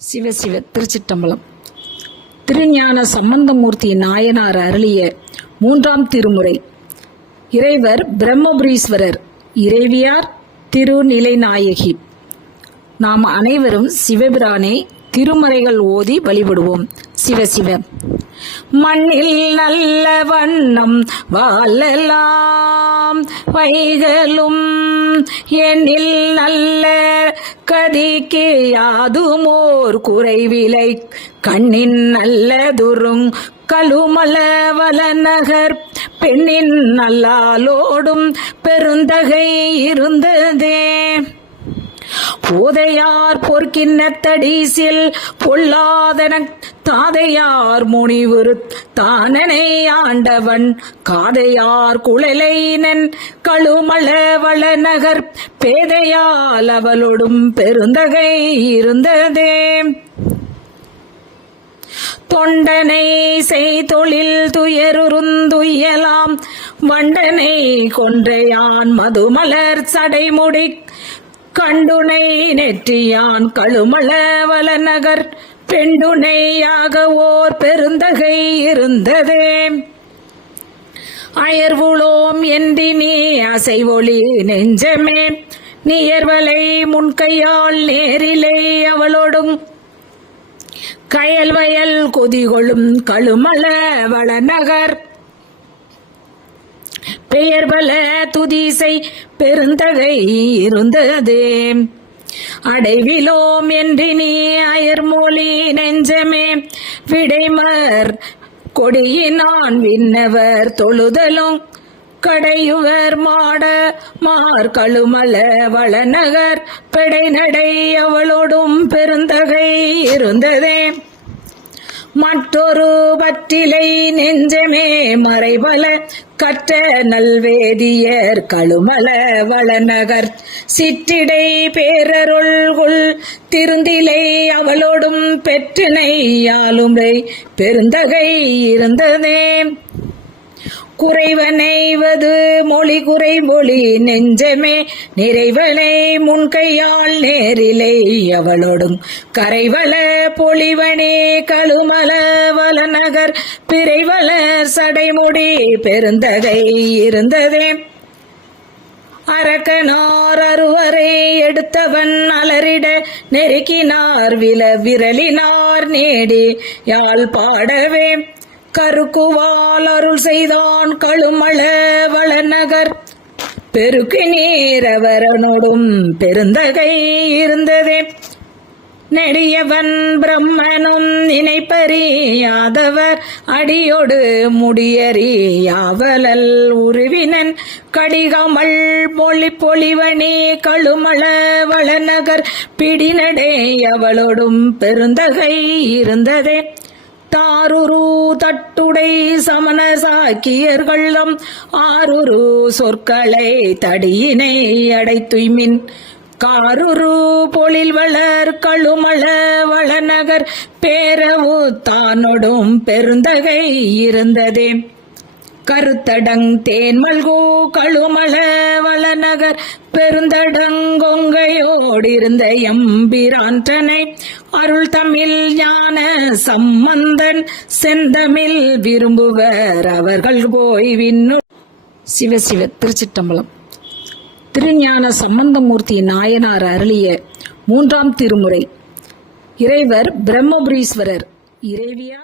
சிவசிவ திருச்சிட்டம்பலம். திருஞான சம்பந்தமூர்த்தி நாயனார் அருளிய 3ஆம் திருமுறை. இறைவர் பிரம்மபுரீஸ்வரர், இறைவியார் திருநிலைநாயகி. நாம் அனைவரும் சிவபிரானை திருமறைகள் ஓதி வழிபடுவோம். சிவசிவ. மண்ணில் நல்ல வண்ணம் வாழலாம் வைகளும், எண்ணில் நல்ல கதிக்கு யாதுமோர் குறைவிலை, கண்ணின் நல்லதுறும் கழுமல வளநகர், பெண்ணின் நல்லாலோடும் பெருந்தகை இருந்ததே. போதையார் பொற்கின்ன தடீசில் பொல்லாதன தாதையார் முனிவுரு தானனை ஆண்டவன், காதையார் குழலைனன் கழுமல வளநகர், பேதையால் அவளோடும் பெருந்தகை இருந்ததே. தொண்டனை செய்தொழில் துயருந்துயலாம், வண்டனை கொன்றையான் மதுமலர் சடைமுடி, கண்டுனை நெற்றியான் கழுமல வளநகர், பெண்டுனையாக ஓர் பெருந்தகை இருந்ததே. அயர்வுளோம் என்றினே அசைவொளி நெஞ்சமே, நியர்வலை முன்கையால் நேரிலே அவளோடும், கயல் வயல் கொதிகொளும் கழுமல வளநகர், பெயர்பல துதிசை பெருந்தகை இருந்ததே. அடைவிலோம் என்றினி அயர்மொழி நெஞ்சமே, விடைமர் கொடியினான் விண்ணவர் தொழுதலும், கடையுவர் மாட மார்கழுமல வளநகர், பெடைநடை அவளோடும் பெருந்தகை இருந்ததே. மற்றொரு பற்றிலை நெஞ்சமே மறைபல கற்ற நல்வேதியர் கழுமல வளநகர், சிற்றிடை பேரருள்குள் திருந்திலை அவளோடும் பெற்றினை யாலுமை பெருந்தகை இருந்ததே. குறைவனைவது மொழி குறைமொழி நெஞ்சமே, நிறைவனை முன்கையால் நேரிலை அவளோடும், கரைவல பொலிவனே கழுமல வளநகர், பிறைவளர் சடைமுடி பெருந்தகை இருந்ததே. அரக்கனார் அருவரை எடுத்தவன் அலரிட, நெருக்கினார் விரலினார் நேடி யாழ் பாடவே, கருக்குவால் அருள் செய்தான் கழுமல வளநகர், பெருக்கு நீரவரனோடும் பெருந்தகை இருந்ததே. நெடியவன் பிரம்மனும் நினைப்பறியாதவர், அடியோடு முடியறியாவலல் உருவினன், கடிகமல் மொழி பொலிவனே கழுமல வளநகர், பிடிநடை அவளோடும் பெருந்தகை இருந்ததே. தாருரு தட்டுடை சமண சாக்கியர்களும், ஆருரு சொற்களை தடியினை அடைத்துய்மின், காருரு பொழில் வளர் கழுமல வளநகர், பேரவு தானோடும் பெருந்தகை இருந்ததே. கருத்தடங் தேன்மல்கு கழுமல வளநகர், பெருந்தடங்கொங்கையோடிருந்த எம்பிரான்றனை, அருள் தமிழ் ஞான சம்பந்தன் செந்தமிழ் விரும்புவர் அவர்கள் போய் விண்ணு. சிவசிவ திருச்சிட்டம்பலம். திருஞான சம்பந்தமூர்த்தி நாயனார் அருளிய 3ஆம் திருமுறை. இறைவர் பிரம்மபுரீஸ்வரர், இறைவியார்